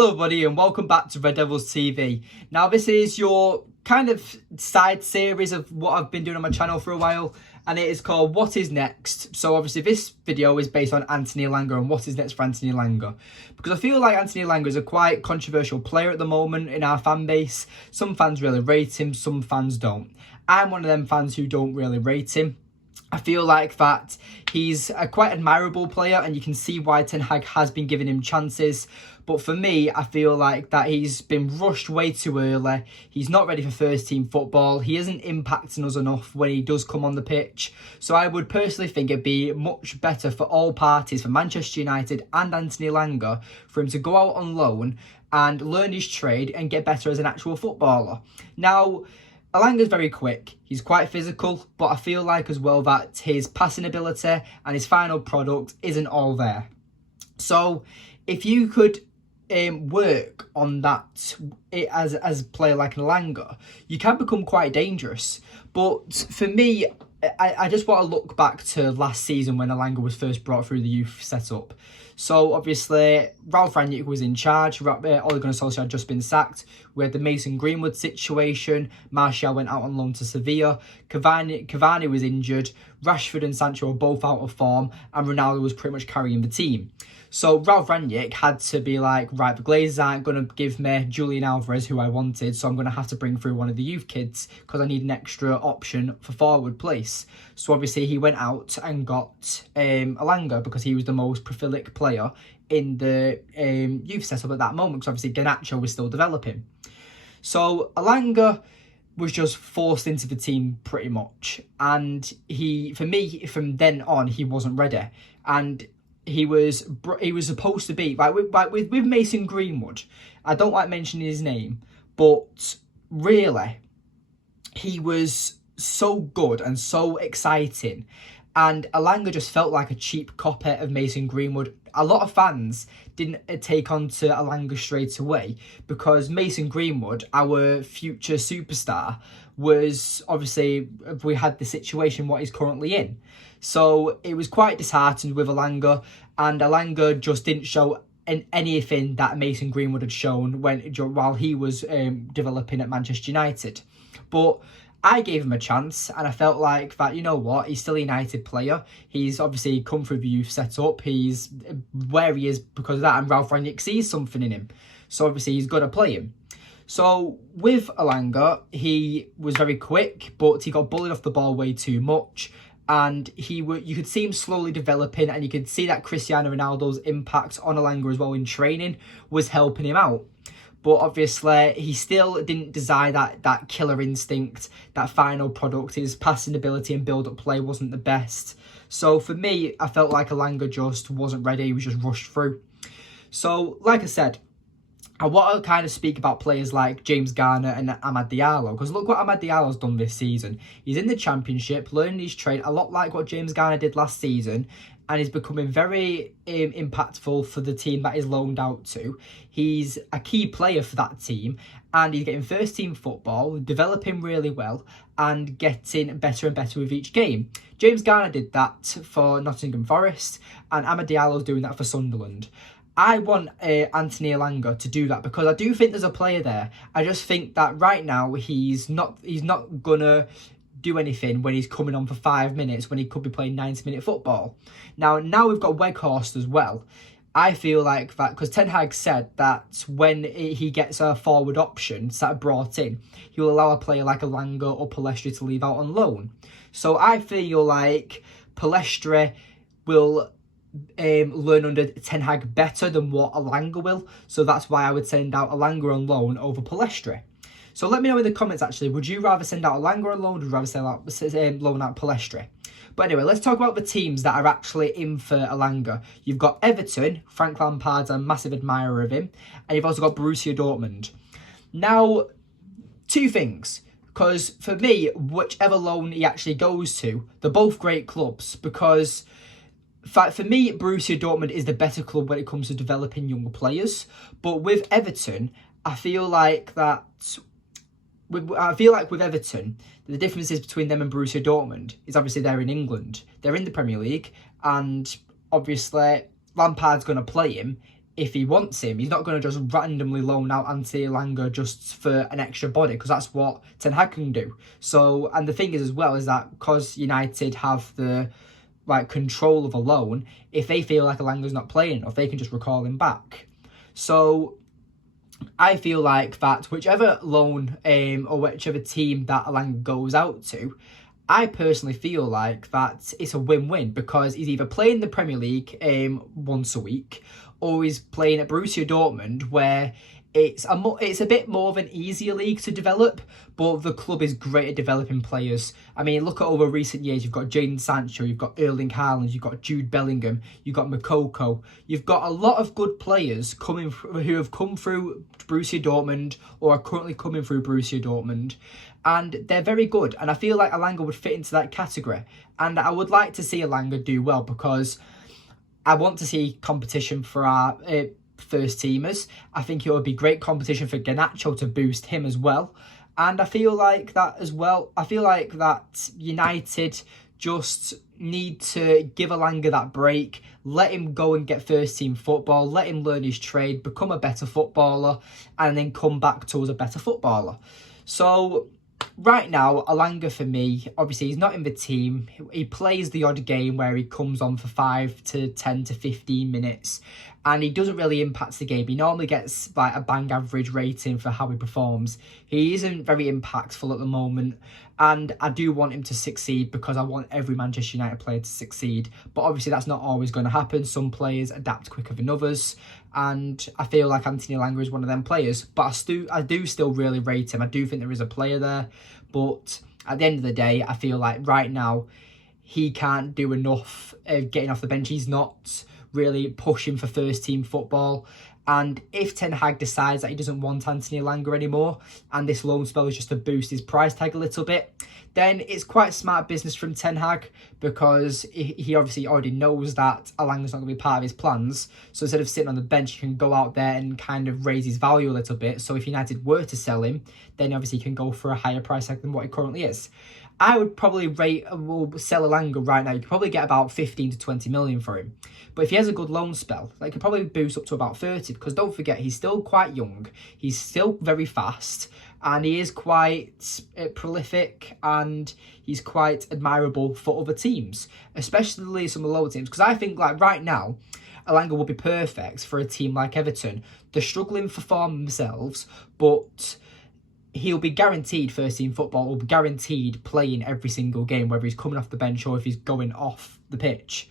Hello buddy and welcome back to Red Devils TV. Now this is your kind of side series of what I've been doing on my channel for a while, and it is called What Is Next. So obviously this video is based on Anthony Elanga and what is next for Anthony Elanga, because I feel like Anthony Elanga is a quite controversial player at the moment in our fan base. Some fans really rate him, some fans don't. I'm one of them fans who don't really rate him. I feel like that he's a quite admirable player and you can see why Ten Hag has been giving him chances. But for me, I feel like that he's been rushed way too early. He's not ready for first team football. He isn't impacting us enough when he does come on the pitch. So I would personally think it'd be much better for all parties, for Manchester United and Anthony Elanga, for him to go out on loan and learn his trade and get better as an actual footballer. Now, Elanga's very quick, he's quite physical, but I feel like as well that his passing ability and his final product isn't all there. So if you could work on that as a player like Elanga, you can become quite dangerous. But for me, I just want to look back to last season when Elanga was first brought through the youth setup. So obviously, Ralph Rangnick was in charge. Ole Gunnar Solskjaer had just been sacked. We had the Mason Greenwood situation. Martial went out on loan to Sevilla. Cavani was injured. Rashford and Sancho were both out of form. And Ronaldo was pretty much carrying the team. So Ralph Rangnick had to be like, right, the Glazers aren't going to give me Julian Alvarez, who I wanted, so I'm going to have to bring through one of the youth kids because I need an extra option for forward place. So obviously he went out and got Elanga because he was the most prolific player in the youth setup at that moment, because obviously Garnacho was still developing. So Elanga was just forced into the team pretty much. And for me, from then on, he wasn't ready. And he was supposed to be with Mason Greenwood. I don't like mentioning his name, but really, he was so good and so exciting, and Elanga just felt like a cheap copy of Mason Greenwood. A lot of fans didn't take on to Elanga straight away because Mason Greenwood, our future superstar, was obviously, we had the situation what he's currently in. So it was quite disheartened with Elanga, and Elanga just didn't show anything that Mason Greenwood had shown while he was developing at Manchester United. But I gave him a chance, and I felt like that, you know what, he's still a United player. He's obviously come through the youth setup. He's where he is because of that, and Ralph Rangnick sees something in him. So obviously he's got to play him. So with Elanga, he was very quick, but he got bullied off the ball way too much. And you could see him slowly developing, and you could see that Cristiano Ronaldo's impact on Elanga as well in training was helping him out. But obviously, he still didn't desire that killer instinct, that final product. His passing ability and build-up play wasn't the best. So for me, I felt like Elanga just wasn't ready. He was just rushed through. So, like I said, I want to kind of speak about players like James Garner and Amad Diallo, because look what Amad Diallo's done this season. He's in the Championship, learning his trade, a lot like what James Garner did last season, and he's becoming very impactful for the team that he's loaned out to. He's a key player for that team, and he's getting first team football, developing really well, and getting better and better with each game. James Garner did that for Nottingham Forest, and Amad Diallo's doing that for Sunderland. I want Anthony Elanga to do that because I do think there's a player there. I just think that right now he's not gonna do anything when he's coming on for 5 minutes when he could be playing 90-minute football. Now we've got Weghorst as well. I feel like that because Ten Hag said that when he gets a forward option brought in, he will allow a player like Elanga or Palestri to leave out on loan. So I feel like Palestri will learn under Ten Hag better than what Elanga will. So that's why I would send out Elanga on loan over Palestri. So let me know in the comments actually, would you rather send out Elanga on loan or would you rather send out loan out Palestri? But anyway, let's talk about the teams that are actually in for Elanga. You've got Everton. Frank Lampard's a massive admirer of him, and you've also got Borussia Dortmund. Now, two things, because for me, whichever loan he actually goes to, they're both great clubs, because for me, Borussia Dortmund is the better club when it comes to developing younger players. But with Everton, I feel like with Everton, the differences between them and Borussia Dortmund is obviously they're in England. They're in the Premier League, and obviously Lampard's going to play him if he wants him. He's not going to just randomly loan out Anthony Elanga just for an extra body, because that's what Ten Hag can do. So, and the thing is as well, is that because United have the control of a loan, if they feel like Elanga's not playing enough, they can just recall him back. So I feel like that whichever loan or whichever team that Elanga goes out to, I personally feel like that it's a win-win, because he's either playing the Premier League once a week, or he's playing at Borussia Dortmund, where it's a bit more of an easier league to develop, but the club is great at developing players. I mean, look at over recent years, you've got Jadon Sancho, you've got Erling Haaland, you've got Jude Bellingham, you've got Moukoko. You've got a lot of good players who have come through Borussia Dortmund or are currently coming through Borussia Dortmund, and they're very good. And I feel like Elanga would fit into that category. And I would like to see Elanga do well, because I want to see competition for our first teamers. I think it would be great competition for Garnacho to boost him as well. And I feel like that as well. I feel like that United just need to give Elanga that break, let him go and get first team football, let him learn his trade, become a better footballer, and then come back to us a better footballer. So right now, Elanga for me, obviously he's not in the team. He plays the odd game where he comes on for 5 to 10 to 15 minutes, and he doesn't really impact the game. He normally gets like a bang average rating for how he performs. He isn't very impactful at the moment, and I do want him to succeed, because I want every Manchester United player to succeed. But obviously that's not always going to happen. Some players adapt quicker than others, and I feel like Anthony Elanga is one of them players. But I do still really rate him. I do think there is a player there, but at the end of the day, I feel like right now he can't do enough getting off the bench. He's not really pushing for first team football. And if Ten Hag decides that he doesn't want Anthony Elanga anymore, and this loan spell is just to boost his price tag a little bit, then it's quite smart business from Ten Hag, because he obviously already knows that Elanga's not going to be part of his plans. So instead of sitting on the bench, he can go out there and kind of raise his value a little bit. So if United were to sell him, then obviously he can go for a higher price tag than what he currently is. I would probably sell Elanga right now. You could probably get about 15 to 20 million for him. But if he has a good loan spell, like, could probably boost up to about 30, because don't forget, he's still quite young. He's still very fast, and he is quite prolific, and he's quite admirable for other teams, especially some of the lower teams. Because I think, like, right now, Elanga would be perfect for a team like Everton. They're struggling for form themselves, but he'll be guaranteed first team football, or guaranteed playing every single game, whether he's coming off the bench or if he's going off the pitch.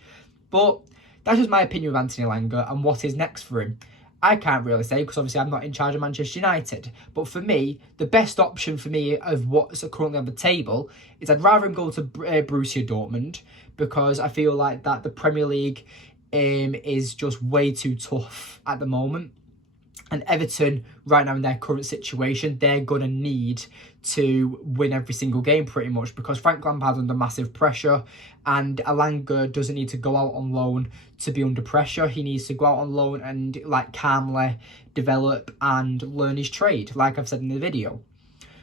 But that's just my opinion of Anthony Elanga and what is next for him. I can't really say, because obviously I'm not in charge of Manchester United. But for me, the best option for me of what's currently on the table is I'd rather him go to Borussia Dortmund, because I feel like that the Premier League is just way too tough at the moment. And Everton, right now in their current situation, they're going to need to win every single game pretty much, because Frank Lampard's under massive pressure, and Elanga doesn't need to go out on loan to be under pressure. He needs to go out on loan and like calmly develop and learn his trade, like I've said in the video.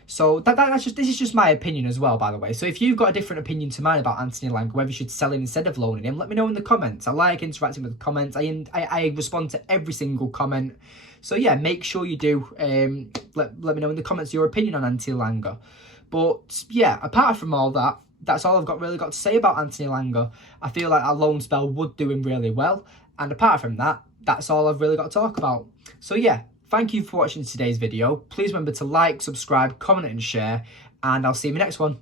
So this is just my opinion as well, by the way. So if you've got a different opinion to mine about Anthony Elanga, whether you should sell him instead of loaning him, let me know in the comments. I like interacting with the comments. I respond to every single comment. So yeah, make sure you do let me know in the comments your opinion on Anthony Elanga. But yeah, apart from all that, that's all I've really got to say about Anthony Elanga. I feel like our loan spell would do him really well. And apart from that, that's all I've really got to talk about. So yeah, thank you for watching today's video. Please remember to like, subscribe, comment and share. And I'll see you in the next one.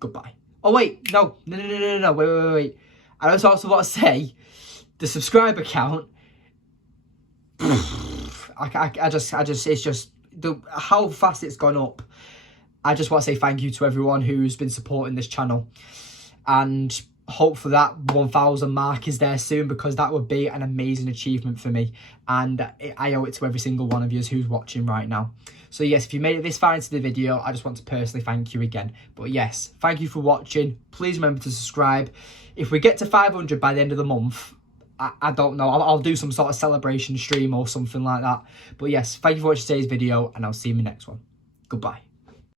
Goodbye. Oh wait, no, wait. I just also want to say, the subscriber count, it's just how fast it's gone up. I just want to say thank you to everyone who's been supporting this channel, and hopefully that 1,000 mark is there soon, because that would be an amazing achievement for me, and I owe it to every single one of you who's watching right now. So yes, if you made it this far into the video, I just want to personally thank you again. But yes, thank you for watching. Please remember to subscribe. If we get to 500 by the end of the month, I don't know, I'll do some sort of celebration stream or something like that. But yes, thank you for watching today's video, and I'll see you in the next one. Goodbye.